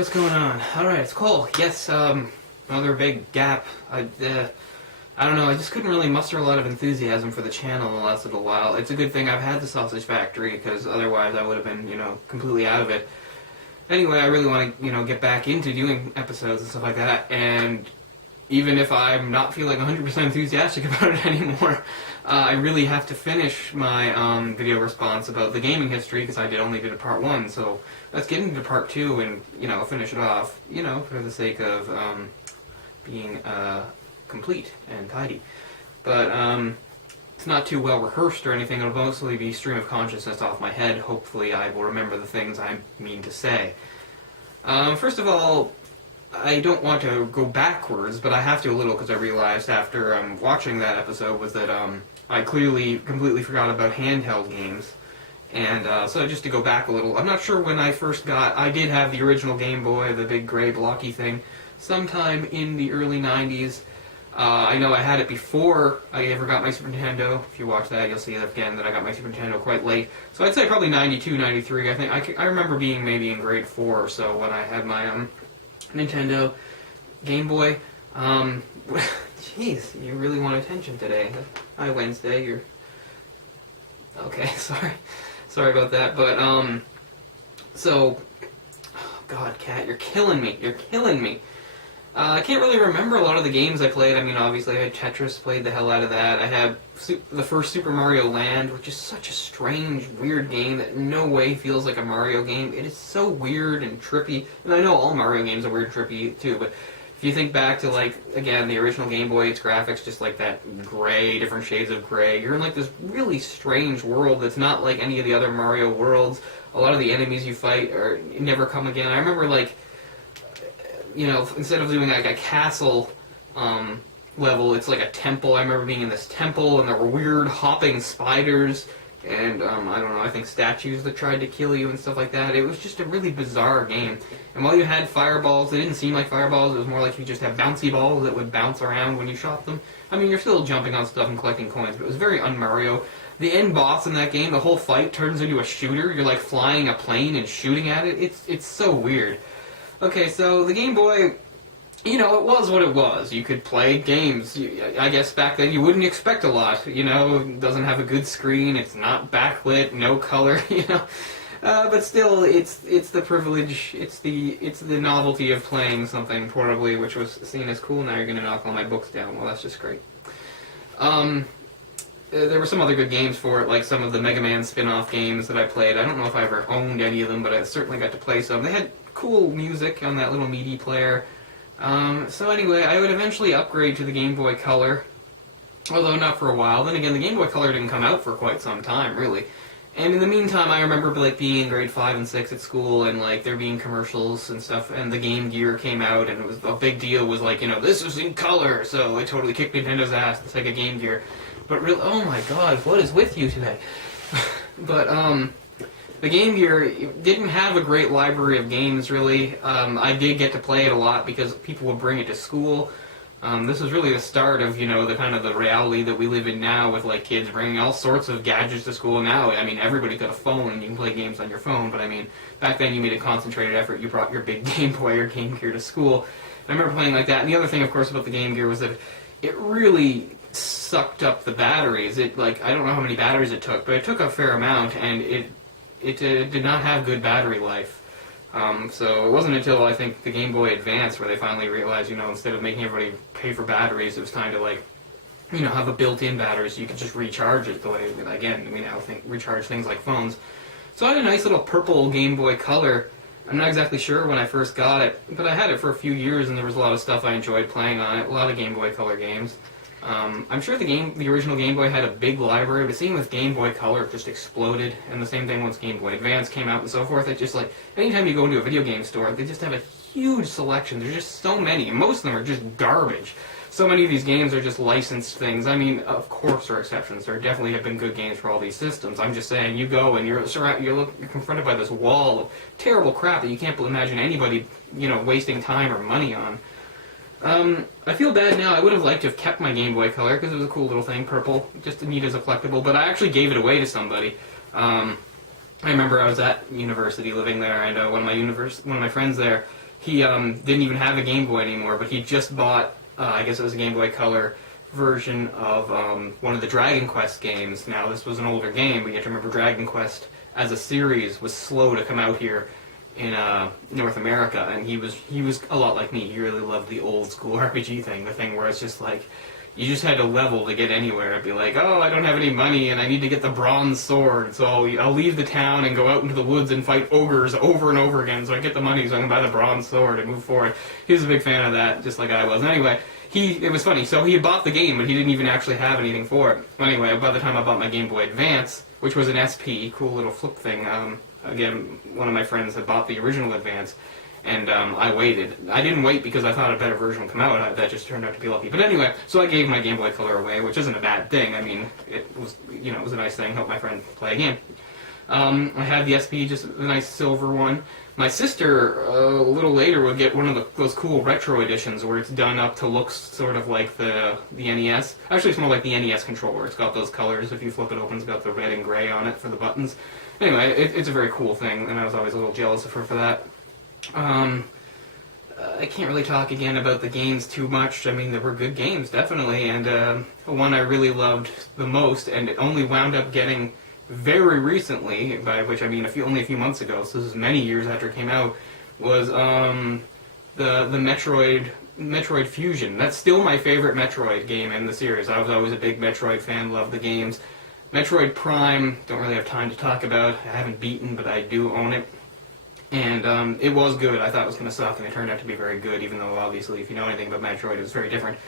what's going on? Alright, it's Cole. Yes, another big gap. I don't know, I just couldn't really muster a lot of enthusiasm for the channel in the last little while. It's a good thing I've had the Sausage Factory, because otherwise I would have been, completely out of it. Anyway, I really want to, get back into doing episodes and stuff like that, and even if I'm not feeling 100% enthusiastic about it anymore, I really have to finish my video response about the gaming history, because I only did a part 1, so let's get into part 2 and, finish it off, for the sake of being complete and tidy. But it's not too well rehearsed or anything. It'll mostly be stream of consciousness off my head. Hopefully I will remember the things I mean to say. First of all, I don't want to go backwards, but I have to a little, because I realized after watching that episode was that I clearly completely forgot about handheld games. And so just to go back a little, I'm not sure when I first I did have the original Game Boy, the big gray blocky thing, sometime in the early 90s. I know I had it before I ever got my Super Nintendo. If you watch that, you'll see again that I got my Super Nintendo quite late. So I'd say probably 92, 93. I remember being maybe in grade 4 or so when I had my Nintendo Game Boy. Jeez, you really want attention today. Hi, Wednesday. You're okay. Sorry about that. But so, oh God, Cat, you're killing me. You're killing me. I can't really remember a lot of the games I played. I mean, obviously I had Tetris, played the hell out of that. I had the first Super Mario Land, which is such a strange, weird game that in no way feels like a Mario game. It is so weird and trippy. And I know all Mario games are weird and trippy too, but if you think back to, like, again, the original Game Boy, its graphics just like that gray, different shades of gray. You're in like this really strange world that's not like any of the other Mario worlds. A lot of the enemies you fight never come again. I remember, like, instead of doing like a castle level, it's like a temple. I remember being in this temple, and there were weird hopping spiders, and I don't know, I think statues that tried to kill you and stuff like that. It was just a really bizarre game. And while you had fireballs, they didn't seem like fireballs. It was more like you just had bouncy balls that would bounce around when you shot them. I mean, you're still jumping on stuff and collecting coins, but it was very un-Mario. The end boss in that game, the whole fight turns into a shooter. You're like flying a plane and shooting at it. It's so weird. Okay, so the Game Boy, it was what it was. You could play games. I guess back then you wouldn't expect a lot. It doesn't have a good screen. It's not backlit, no color. But still, it's the privilege. It's the novelty of playing something portably, which was seen as cool. Now you're gonna knock all my books down. Well, that's just great. There were some other good games for it, like some of the Mega Man spin-off games that I played. I don't know if I ever owned any of them, but I certainly got to play some. They had cool music on that little MIDI player. So anyway, I would eventually upgrade to the Game Boy Color, although not for a while. Then again, the Game Boy Color didn't come out for quite some time, really. And in the meantime, I remember like being in grade 5 and 6 at school, and like there being commercials and stuff, and the Game Gear came out, and it was a big deal. Was like, this was in color, so it totally kicked Nintendo's ass. The Sega Game Gear. But really, oh my God, what is with you today? But the Game Gear didn't have a great library of games, really. I did get to play it a lot because people would bring it to school. This was really the start of, the kind of the reality that we live in now with, like, kids bringing all sorts of gadgets to school now. I mean, everybody's got a phone and you can play games on your phone, but I mean, back then you made a concentrated effort. You brought your big Game Boy or Game Gear to school. And I remember playing like that. And the other thing, of course, about the Game Gear was that it really sucked up the batteries. I don't know how many batteries it took, but it took a fair amount, and it did not have good battery life. So it wasn't until, I think, the Game Boy Advance where they finally realized, instead of making everybody pay for batteries, it was time to, have a built-in battery so you could just recharge it the way, again, we now recharge things like phones. So I had a nice little purple Game Boy Color. I'm not exactly sure when I first got it, but I had it for a few years, and there was a lot of stuff I enjoyed playing on it, a lot of Game Boy Color games. I'm sure the original Game Boy had a big library, but seeing with Game Boy Color, it just exploded, and the same thing once Game Boy Advance came out and so forth. It just, anytime you go into a video game store, they just have a huge selection. There's just so many, and most of them are just garbage. So many of these games are just licensed things. I mean, of course there are exceptions. There definitely have been good games for all these systems. I'm just saying, you go and you're confronted by this wall of terrible crap that you can't imagine anybody, wasting time or money on. I feel bad now. I would have liked to have kept my Game Boy Color because it was a cool little thing, purple, just neat as a collectible, but I actually gave it away to somebody. I remember I was at university living there, and one of my friends there he didn't even have a Game Boy anymore, but he just bought, I guess it was a Game Boy Color version of one of the Dragon Quest games. Now, this was an older game, but you have to remember Dragon Quest as a series was slow to come out here in North America, and he was a lot like me. He really loved the old school RPG thing, the thing where it's just like, you just had to level to get anywhere. It'd be like, oh, I don't have any money, and I need to get the bronze sword, so I'll leave the town and go out into the woods and fight ogres over and over again, so I get the money so I can buy the bronze sword and move forward. He was a big fan of that, just like I was. And anyway, it was funny. So he had bought the game, but he didn't even actually have anything for it. Anyway, by the time I bought my Game Boy Advance, which was an SP, cool little flip thing, again, one of my friends had bought the original Advance, and I waited. I didn't wait because I thought a better version would come out. That just turned out to be lucky. But anyway, so I gave my Game Boy Color away, which isn't a bad thing. I mean, it was, it was a nice thing. Help my friend play a game. I had the SP, just a nice silver one. My sister, a little later, would get one of those cool retro editions where it's done up to look sort of like the NES. Actually, it's more like the NES controller. It's got those colors. If you flip it open, it's got the red and gray on it for the buttons. Anyway, it's a very cool thing, and I was always a little jealous of her for that. I can't really talk again about the games too much. I mean, there were good games, definitely, and one I really loved the most, and it only wound up getting very recently, by which I mean only a few months ago, so this is many years after it came out, was the Metroid Fusion. That's still my favorite Metroid game in the series. I was always a big Metroid fan, loved the games. Metroid Prime, don't really have time to talk about. I haven't beaten, but I do own it. And it was good. I thought it was going to suck, and it turned out to be very good, even though, obviously, if you know anything about Metroid, it was very different.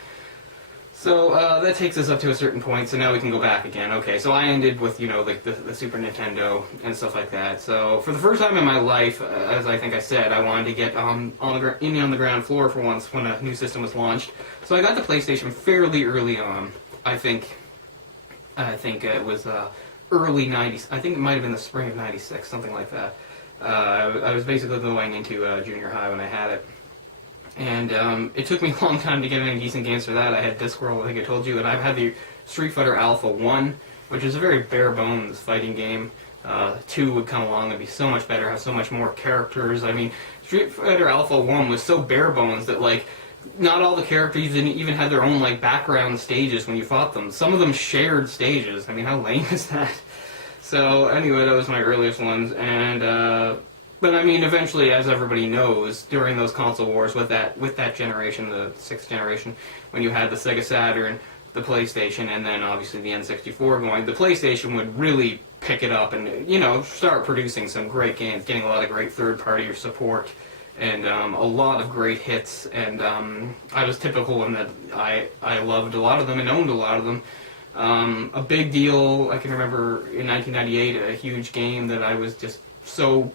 So that takes us up to a certain point, so now we can go back again. Okay, so I ended with, like the Super Nintendo and stuff like that. So for the first time in my life, as I think I said, I wanted to get on the ground floor for once when a new system was launched. So I got the PlayStation fairly early on. I think it was early 90s. I think it might have been the spring of 96, something like that. I was basically going into junior high when I had it. And it took me a long time to get any decent games for that. I had Discworld, I think I told you, and I've had the Street Fighter Alpha 1, which is a very bare-bones fighting game. 2 would come along and be so much better, have so much more characters. I mean, Street Fighter Alpha 1 was so bare-bones that, like, not all the characters even had their own, like, background stages when you fought them. Some of them shared stages. I mean, how lame is that? So, anyway, that was my earliest ones, and, but I mean, eventually, as everybody knows, during those console wars with that generation, the 6th generation, when you had the Sega Saturn, the PlayStation, and then obviously the N64 going, the PlayStation would really pick it up and, start producing some great games, getting a lot of great third-party support, and a lot of great hits, and I was typical in that I loved a lot of them and owned a lot of them. A big deal, I can remember in 1998, a huge game that I was just so,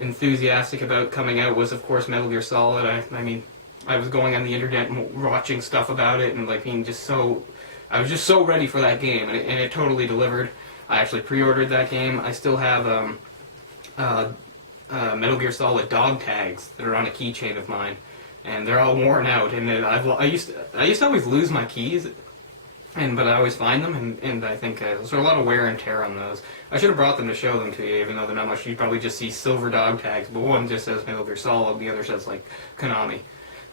enthusiastic about coming out was, of course, Metal Gear Solid. I mean, I was going on the internet and watching stuff about it and, like, I was just so ready for that game, and it totally delivered. I actually pre-ordered that game. I still have Metal Gear Solid dog tags that are on a keychain of mine, and they're all worn out, and I used to always lose my keys, but I always find them, and I think there's a lot of wear and tear on those. I should have brought them to show them to you, even though they're not much. You'd probably just see silver dog tags, but one just says Metal Gear Solid, the other says, like, Konami.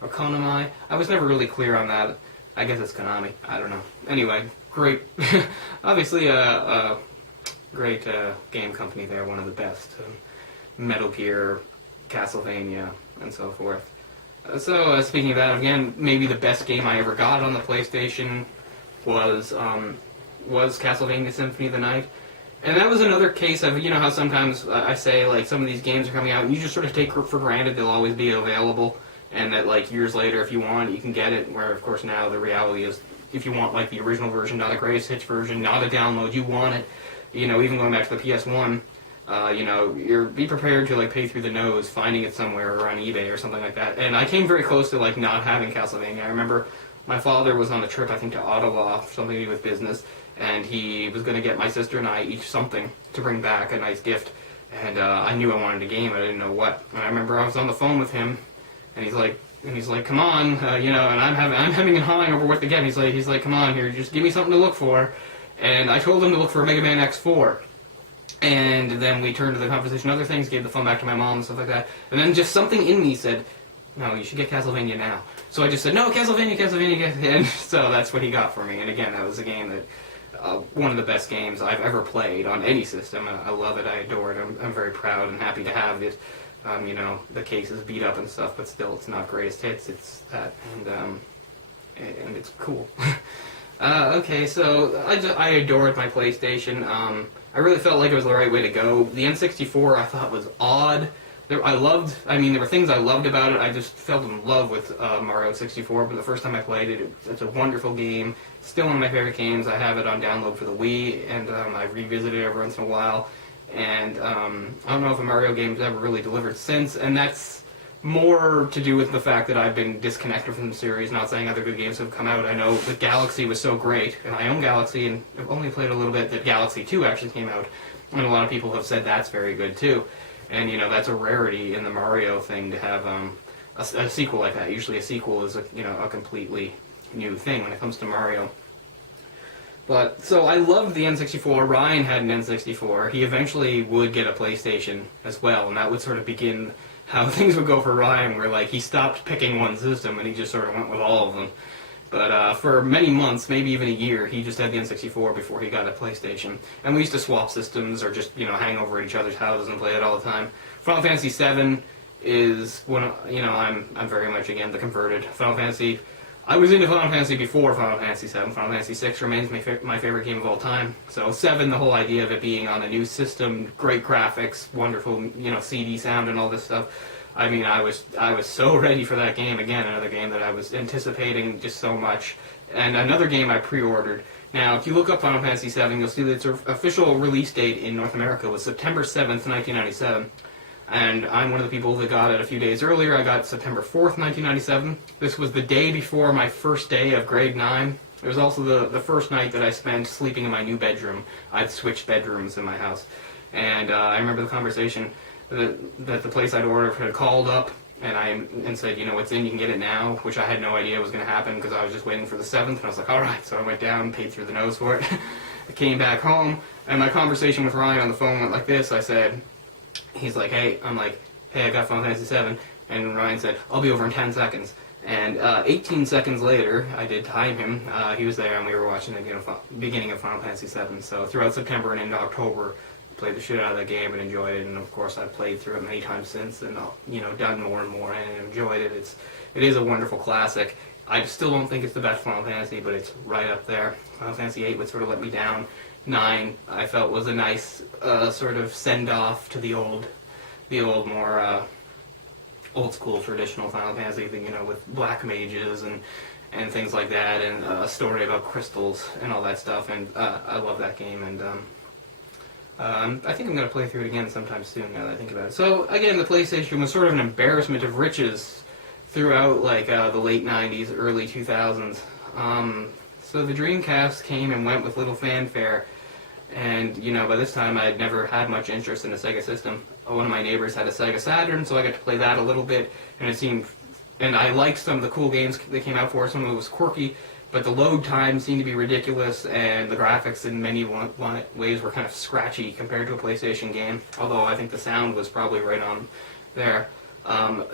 Or Konami. I was never really clear on that. I guess it's Konami. I don't know. Anyway, great. Obviously, a great game company there, one of the best. Metal Gear, Castlevania, and so forth. So, speaking of that, again, maybe the best game I ever got on the PlayStation was Castlevania Symphony of the Night. And that was another case of, how sometimes I say, like, some of these games are coming out, and you just sort of take for granted they'll always be available, and that, like, years later, if you want it, you can get it, where, of course, now the reality is, if you want, like, the original version, not a greatest hits version, not a download, you want it, even going back to the PS1, be prepared to, like, pay through the nose, finding it somewhere or on eBay or something like that. And I came very close to, like, not having Castlevania. I remember my father was on a trip, I think, to Ottawa, something to do with business, and he was going to get my sister and I each something to bring back, a nice gift. And I knew I wanted a game, I didn't know what. And I remember I was on the phone with him, and he's like, come on, and I'm having a hawing over what to get. He's like, come on here, just give me something to look for. And I told him to look for Mega Man X4. And then we turned to the conversation, other things, gave the phone back to my mom and stuff like that. And then just something in me said, no, you should get Castlevania now. So I just said, no, Castlevania. And so that's what he got for me. And again, that was a game that, one of the best games I've ever played on any system. I love it, I adore it. I'm very proud and happy to have it. You know, the case is beat up and stuff, but still, it's not greatest hits. It's that, and it's cool. Okay, so I adored my PlayStation. I really felt like it was the right way to go. The N64 I thought was odd. There were things I loved about it. I just fell in love with Mario 64, but the first time I played it, it's a wonderful game. Still one of my favorite games. I have it on download for the Wii, and I revisit it every once in a while. And I don't know if a Mario game's ever really delivered since, and that's more to do with the fact that I've been disconnected from the series, not saying other good games have come out. I know that Galaxy was so great, and I own Galaxy, and I've only played a little bit that Galaxy 2 actually came out, and a lot of people have said that's very good too. And, you know, that's a rarity in the Mario thing to have a sequel like that. Usually a sequel is, a completely new thing when it comes to Mario. But, so I loved the N64. Ryan had an N64. He eventually would get a PlayStation as well, and that would sort of begin how things would go for Ryan, where, like, he stopped picking one system and he just sort of went with all of them. But for many months, maybe even a year, he just had the N64 before he got a PlayStation. And we used to swap systems or just, hang over at each other's houses and play it all the time. Final Fantasy VII is one, I'm very much, again, the converted. Final Fantasy, I was into Final Fantasy before Final Fantasy VII. Final Fantasy VI remains my favorite game of all time. So 7, the whole idea of it being on a new system, great graphics, wonderful, CD sound and all this stuff. I mean, I was so ready for that game. Again, another game that I was anticipating just so much. And another game I pre-ordered. Now, if you look up Final Fantasy VII, you'll see that its official release date in North America was September 7th, 1997. And I'm one of the people that got it a few days earlier. I got September 4th, 1997. This was the day before my first day of grade 9. It was also the first night that I spent sleeping in my new bedroom. I'd switched bedrooms in my house. And I remember the conversation that the place I'd ordered had called up and said, it's in, you can get it now, which I had no idea was going to happen because I was just waiting for the 7th, and I was like, all right. So I went down, paid through the nose for it. I came back home, and my conversation with Ryan on the phone went like this. He's like, hey, I'm like, hey, I got Final Fantasy VII, and Ryan said, I'll be over in 10 seconds. And 18 seconds later, I did time him. He was there, and we were watching the beginning of Final Fantasy VII. So throughout September and into October, played the shit out of that game and enjoyed it, and of course I've played through it many times since and done more and more and enjoyed it. It is a wonderful classic. I still don't think it's the best Final Fantasy, but it's right up there. Final Fantasy VIII would sort of let me down. 9 I felt was a nice sort of send off to the old more old school traditional Final Fantasy thing, with black mages and things like that, and a story about crystals and all that stuff. And I love that game, and I think I'm going to play through it again sometime soon now that I think about it. So, again, the PlayStation was sort of an embarrassment of riches throughout, the late 90s, early 2000s. So the Dreamcast came and went with little fanfare, and, by this time I had never had much interest in a Sega system. One of my neighbors had a Sega Saturn, so I got to play that a little bit, and I liked some of the cool games that came out for it. Some of it was quirky, but the load time seemed to be ridiculous, and the graphics in many ways were kind of scratchy compared to a PlayStation game, although I think the sound was probably right on there.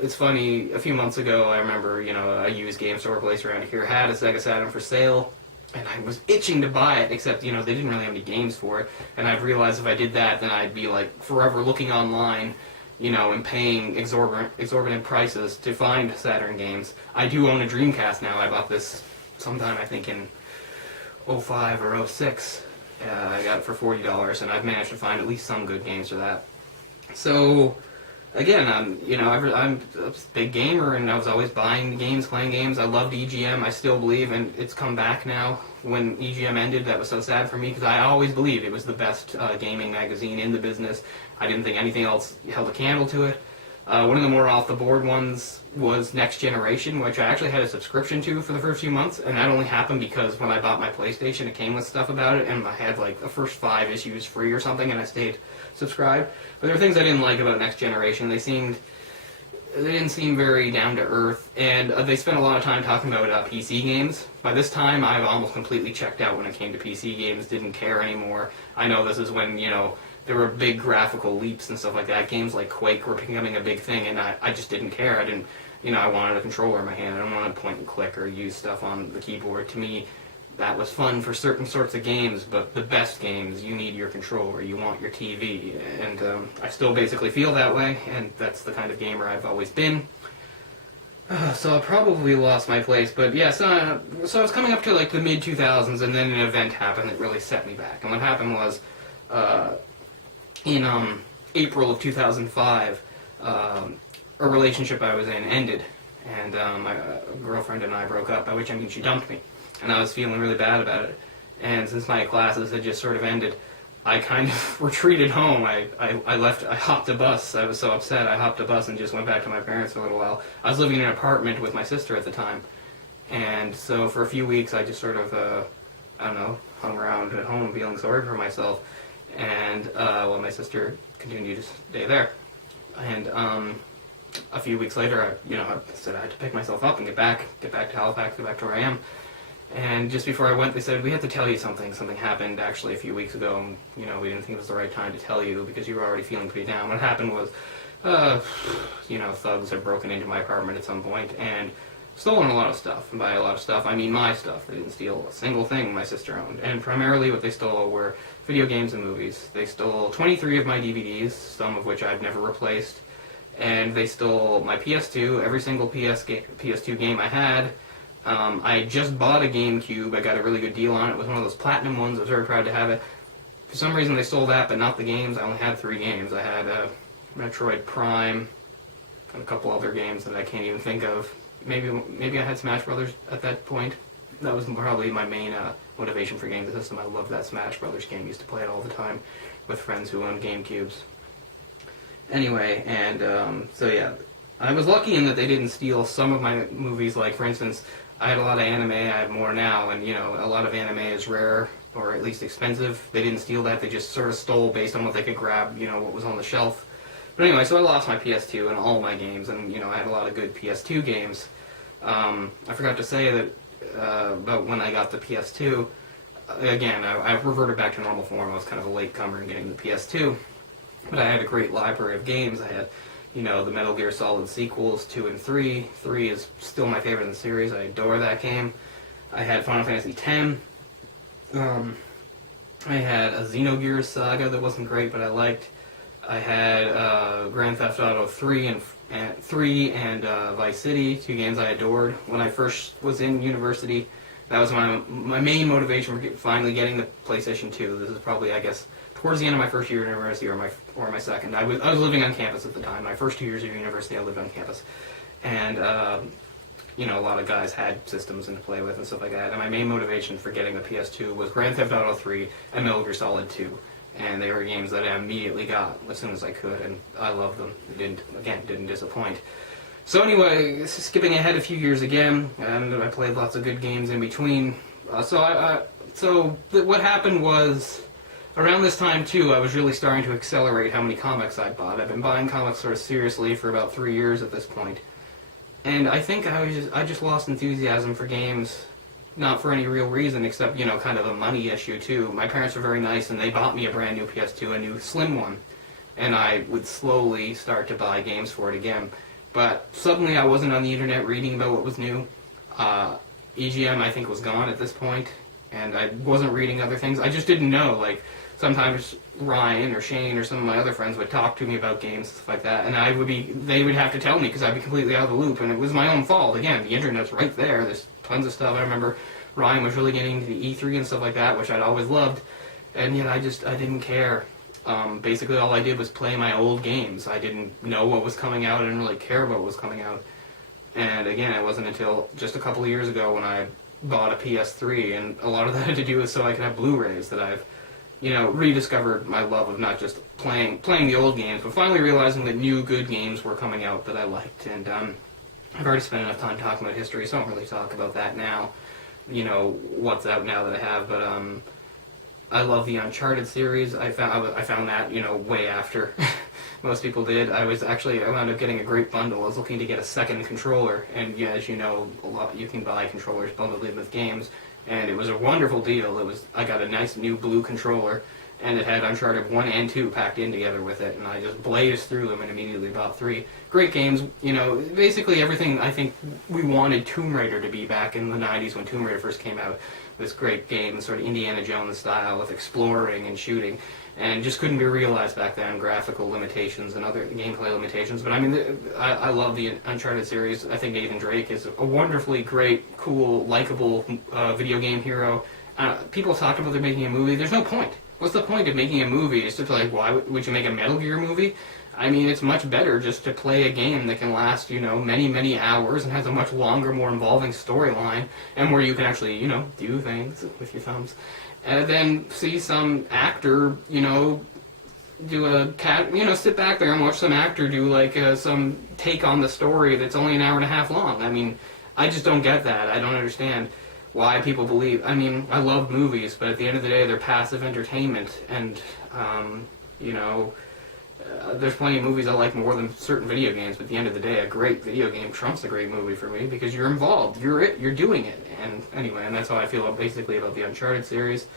It's funny, a few months ago, I remember, a used game store place around here had a Sega Saturn for sale, and I was itching to buy it, except, they didn't really have any games for it, and I'd realized if I did that, then I'd be, forever looking online, and paying exorbitant prices to find Saturn games. I do own a Dreamcast now. I bought this sometime, I think, in 05 or 06. I got it for $40, and I've managed to find at least some good games for that. So, again, I'm a big gamer, and I was always buying games, playing games. I loved EGM. I still believe, and it's come back now. When EGM ended, that was so sad for me, because I always believed it was the best gaming magazine in the business. I didn't think anything else held a candle to it. One of the more off-the-board ones was Next Generation, which I actually had a subscription to for the first few months, and that only happened because when I bought my PlayStation, it came with stuff about it, and I had, the first 5 issues free or something, and I stayed subscribed. But there were things I didn't like about Next Generation. They didn't seem very down-to-earth, and they spent a lot of time talking about PC games. By this time, I've almost completely checked out when it came to PC games, didn't care anymore. I know this is when, there were big graphical leaps and stuff like that. Games like Quake were becoming a big thing, and I just didn't care. I didn't, I wanted a controller in my hand. I didn't want to point and click or use stuff on the keyboard. To me, that was fun for certain sorts of games, but the best games, you need your controller, you want your TV, and I still basically feel that way, and that's the kind of gamer I've always been. So I probably lost my place, but yeah, so I was coming up to like the mid-2000s, and then an event happened that really set me back. And what happened was, in April of 2005, a relationship I was in ended, and my girlfriend and I broke up, by which I mean she dumped me. And I was feeling really bad about it. And since my classes had just sort of ended, I kind of retreated home. I hopped a bus. I was so upset. I hopped a bus and just went back to my parents for a little while. I was living in an apartment with my sister at the time. And so for a few weeks, I just sort of, hung around at home feeling sorry for myself. And while my sister continued to stay there. And a few weeks later, I said I had to pick myself up and get back to Halifax, get back to where I am. And just before I went, they said, we have to tell you something. Something happened actually a few weeks ago, and, we didn't think it was the right time to tell you because you were already feeling pretty down. What happened was, thugs had broken into my apartment at some point and stolen a lot of stuff. And by a lot of stuff, I mean my stuff. They didn't steal a single thing my sister owned. And primarily what they stole were video games and movies. They stole 23 of my DVDs, some of which I've never replaced. And they stole my PS2, every single PS2 game I had. I just bought a GameCube. I got a really good deal on it. It was one of those platinum ones. I was very proud to have it. For some reason, they stole that, but not the games. I only had 3 games. I had Metroid Prime and a couple other games that I can't even think of. Maybe I had Smash Brothers at that point. That was probably my main motivation for getting the system. I loved that Smash Brothers game. I used to play it all the time with friends who owned GameCubes. Anyway, and so yeah, I was lucky in that they didn't steal some of my movies. Like, for instance, I had a lot of anime. I have more now, and a lot of anime is rare or at least expensive. They didn't steal that. They just sort of stole based on what they could grab, what was on the shelf. But anyway, so I lost my PS2 and all my games, and I had a lot of good PS2 games. I forgot to say that about when I got the PS2. Again, I reverted back to normal form. I was kind of a latecomer in getting the PS2, but I had a great library of games. I had the Metal Gear Solid sequels, 2 and 3. 3 is still my favorite in the series. I adore that game. I had Final Fantasy X. I had a Xenogears saga that wasn't great, but I liked. I had Grand Theft Auto 3 and Vice City, 2 games I adored. When I first was in university, that was my main motivation for finally getting the PlayStation 2. This is probably, I guess, towards the end of my first year at university or my second. I was living on campus at the time. My first 2 years of university, I lived on campus. And, a lot of guys had systems to play with and stuff like that. And my main motivation for getting a PS2 was Grand Theft Auto 3 and Metal Gear Solid 2. And they were games that I immediately got as soon as I could, and I loved them. They didn't disappoint. So anyway, skipping ahead a few years again, and I played lots of good games in between. So what happened was, around this time, too, I was really starting to accelerate how many comics I bought. I've been buying comics sort of seriously for about 3 years at this point. And I think I just lost enthusiasm for games, not for any real reason, except, kind of a money issue, too. My parents were very nice, and they bought me a brand new PS2, a new slim one. And I would slowly start to buy games for it again. But suddenly I wasn't on the internet reading about what was new. EGM, I think, was gone at this point, and I wasn't reading other things. I just didn't know. Like, sometimes Ryan or Shane or some of my other friends would talk to me about games and stuff like that, and they would have to tell me because I'd be completely out of the loop, and it was my own fault. Again, the internet's right there. There's tons of stuff. I remember Ryan was really getting into the E3 and stuff like that, which I'd always loved, and yet I didn't care. Basically, all I did was play my old games. I didn't know what was coming out. I didn't really care about what was coming out. And again, it wasn't until just a couple of years ago when I bought a PS3, and a lot of that had to do with so I could have Blu-rays, that I've, rediscovered my love of not just playing the old games, but finally realizing that new good games were coming out that I liked. And I've already spent enough time talking about history, so I don't really talk about that now. What's out now that I have, but I love the Uncharted series. I found that, way after most people did. I wound up getting a great bundle. I was looking to get a second controller, and as you know, you can buy controllers bundled in with games, and it was a wonderful deal. I got a nice new blue controller, and it had Uncharted 1 and 2 packed in together with it, and I just blazed through them and immediately bought 3. Great games, you know, basically everything I think we wanted Tomb Raider to be back in the 90s when Tomb Raider first came out. This great game, sort of Indiana Jones style of exploring and shooting, and just couldn't be realized back then, graphical limitations and other gameplay limitations. But I mean, I love the Uncharted series. I think Nathan Drake is a wonderfully great, cool, likable video game hero. People talk about they're making a movie. There's no point. What's the point of making a movie? It's just like, why would you make a Metal Gear movie? I mean, it's much better just to play a game that can last, you know, many, many hours and has a much longer, more involving storyline, and where you can actually, you know, do things with your thumbs. And then see some actor, you know, sit back there and watch some actor do, like, some take on the story that's only an hour and a half long. I mean, I just don't get that. I don't understand why people believe. I mean, I love movies, but at the end of the day, they're passive entertainment, and, you know, there's plenty of movies I like more than certain video games, but at the end of the day, a great video game trumps a great movie for me because you're involved, you're doing it. And anyway, and that's how I feel basically about the Uncharted series.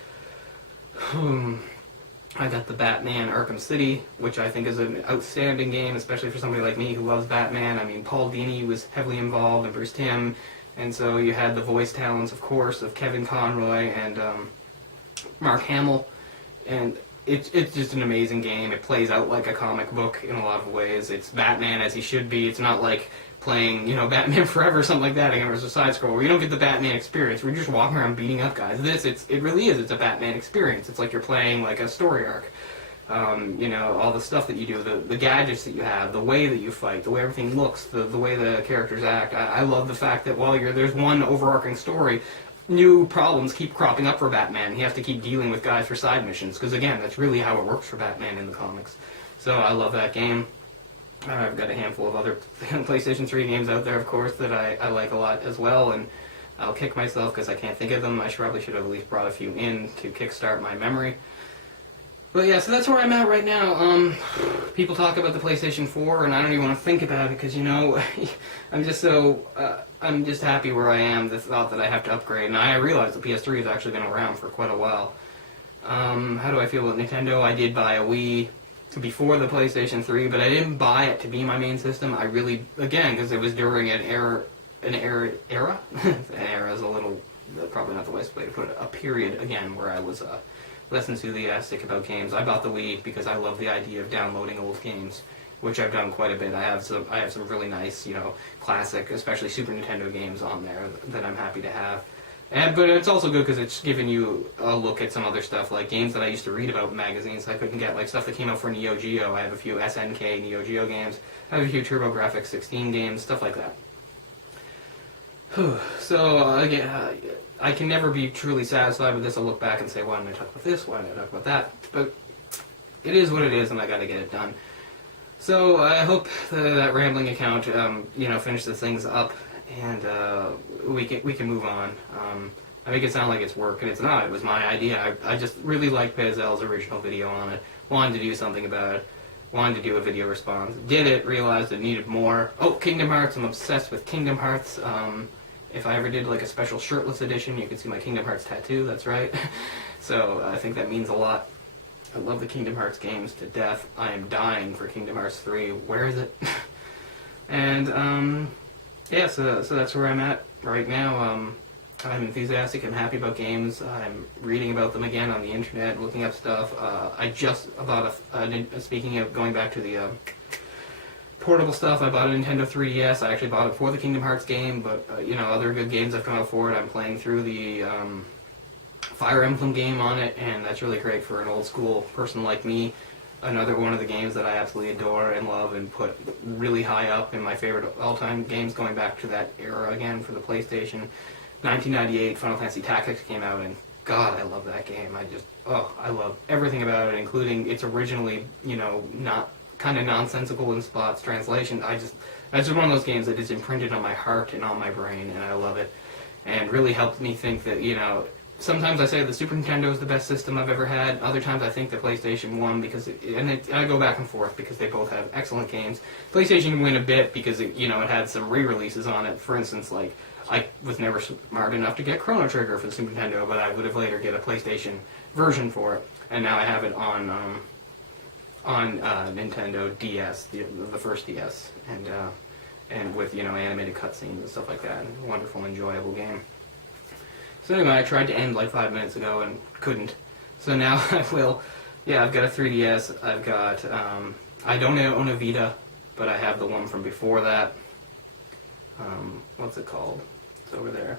I got the Batman Arkham City, which I think is an outstanding game, especially for somebody like me who loves Batman. I mean, Paul Dini was heavily involved, and Bruce Timm, and so you had the voice talents, of course, of Kevin Conroy and Mark Hamill, and it's just an amazing game. It plays out like a comic book in a lot of ways. It's Batman as he should be. It's not like playing, you know, Batman Forever or something like that, again, where it's a side scroll where you don't get the Batman experience. We're just walking around beating up guys. It really is. It's a Batman experience. It's like you're playing like a story arc. You know, all the stuff that you do, the gadgets that you have, the way that you fight, the way everything looks, the way the characters act. I love the fact that while there's one overarching story, new problems keep cropping up for Batman. He has to keep dealing with guys for side missions, because again, that's really how it works for Batman in the comics. So I love that game. I've got a handful of other PlayStation 3 games out there, of course, that I like a lot as well, and I'll kick myself because I can't think of them. I probably should have at least brought a few in to kickstart my memory. But yeah, so that's where I'm at right now. People talk about the PlayStation 4, and I don't even want to think about it because, you know, I'm just happy where I am, the thought that I have to upgrade. And I realize the PS3 has actually been around for quite a while. How do I feel about Nintendo? I did buy a Wii before the PlayStation 3, but I didn't buy it to be my main system. I really, again, because it was during an era? An era is a little, probably not the best way to put it, a period, again, where I was less enthusiastic about games. I bought the Wii because I love the idea of downloading old games, which I've done quite a bit. I have some really nice, you know, classic, especially Super Nintendo games on there that I'm happy to have. But it's also good because it's giving you a look at some other stuff, like games that I used to read about in magazines I couldn't get, like stuff that came out for Neo Geo. I have a few SNK Neo Geo games. I have a few TurboGrafx 16 games, stuff like that. So, again, I can never be truly satisfied with this. I'll look back and say, why didn't I talk about this? Why didn't I talk about that? But it is what it is, and I gotta get it done. So, I hope that rambling account, you know, finishes things up, and we can move on. I make it sound like it's work, and it's not. It was my idea. I just really liked Bezel's original video on it. Wanted to do something about it. Wanted to do a video response. Did it. Realized it needed more. Oh, Kingdom Hearts. I'm obsessed with Kingdom Hearts. If I ever did like a special shirtless edition, you could see my Kingdom Hearts tattoo. That's right. So I think that means a lot. I love the Kingdom Hearts games to death. I am dying for Kingdom Hearts 3. Where is it? And yeah, so that's where I'm at right now. I'm enthusiastic. I'm happy about games. I'm reading about them again on the internet, looking up stuff. I just bought speaking of going back to the portable stuff, I bought a Nintendo 3DS. I actually bought it for the Kingdom Hearts game, but you know, other good games have come out for it. I'm playing through the Fire Emblem game on it, and that's really great for an old school person like me. Another one of the games that I absolutely adore and love and put really high up in my favorite all-time games, going back to that era again for the PlayStation. 1998, Final Fantasy Tactics came out, and God, I love that game. I love everything about it, including its originally, you know, not kind of nonsensical in spots translation. That's just one of those games that is imprinted on my heart and on my brain, and I love it. And really helped me think that, you know, sometimes I say the Super Nintendo is the best system I've ever had. Other times I think the PlayStation won because, I go back and forth because they both have excellent games. PlayStation win a bit because it had some re-releases on it. For instance, like I was never smart enough to get Chrono Trigger for the Super Nintendo, but I would have later get a PlayStation version for it, and now I have it on Nintendo DS, the first DS, and with animated cutscenes and stuff like that. And wonderful, enjoyable game. So anyway, I tried to end like 5 minutes ago and couldn't. So now I will. Yeah, I've got a 3DS. I've got. I don't own a Vita, but I have the one from before that. What's it called? It's over there.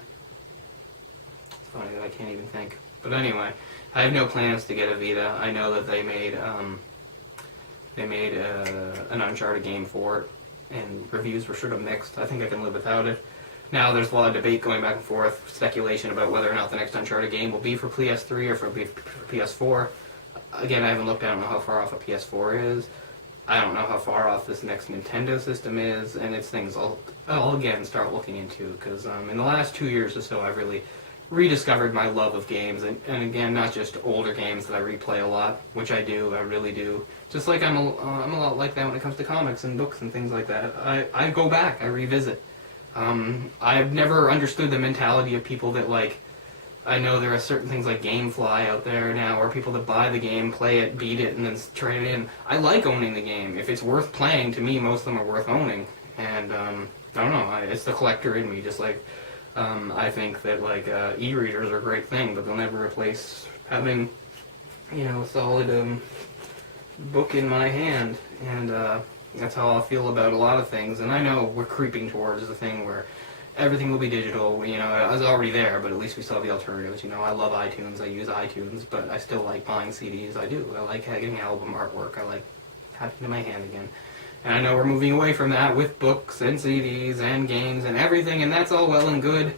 It's funny that I can't even think. But anyway, I have no plans to get a Vita. I know that they made an Uncharted game for it, and reviews were sort of mixed. I think I can live without it. Now there's a lot of debate going back and forth, speculation about whether or not the next Uncharted game will be for PS3 or for PS4. Again, I haven't looked. I don't know how far off a PS4 is. I don't know how far off this next Nintendo system is, and it's things I'll again start looking into, because in the last 2 years or so I've really rediscovered my love of games, and again, not just older games that I replay a lot, which I do, I really do. Just like I'm a lot like that when it comes to comics and books and things like that. I go back, I revisit. I've never understood the mentality of people that, like, I know there are certain things like GameFly out there now, or people that buy the game, play it, beat it, and then trade it in. I like owning the game. If it's worth playing, to me, most of them are worth owning. And I don't know, it's the collector in me. Just like I think that like e-readers are a great thing, but they'll never replace having a solid book in my hand. And that's how I feel about a lot of things. And I know we're creeping towards the thing where everything will be digital. I was already there, but at least we still have the alternatives. I love iTunes. I use iTunes, but I still like buying CDs. I do. I like getting album artwork. I like having it in my hand again. And I know we're moving away from that with books and CDs and games and everything, and that's all well and good.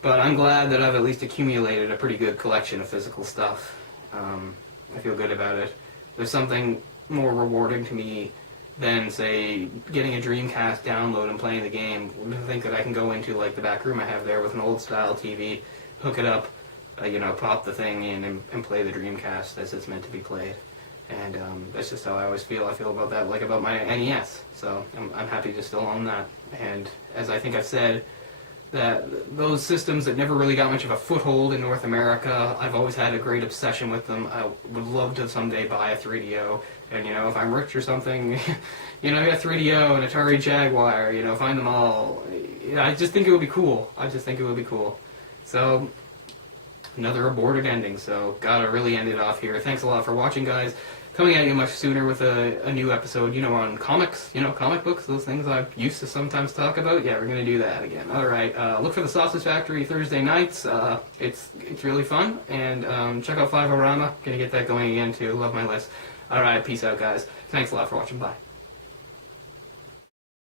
But I'm glad that I've at least accumulated a pretty good collection of physical stuff. I feel good about it. There's something more rewarding to me than, say, getting a Dreamcast download and playing the game. I think that I can go into, like, the back room I have there with an old-style TV, hook it up, pop the thing in and play the Dreamcast as it's meant to be played. And that's just how I always feel. I feel about that, like about my NES. So I'm happy to still own that. And as I think I've said, that those systems that never really got much of a foothold in North America, I've always had a great obsession with them. I would love to someday buy a 3DO. And, if I'm rich or something, I got 3DO and Atari Jaguar, find them all. I just think it would be cool. So, another aborted ending, so gotta really end it off here. Thanks a lot for watching, guys. Coming at you much sooner with a new episode, on comics, comic books, those things I used to sometimes talk about. Yeah, we're gonna do that again. Alright, look for the Sausage Factory Thursday nights. It's really fun, and check out Five-O-Rama. Gonna get that going again, too. Love my list. Alright, peace out, guys. Thanks a lot for watching. Bye.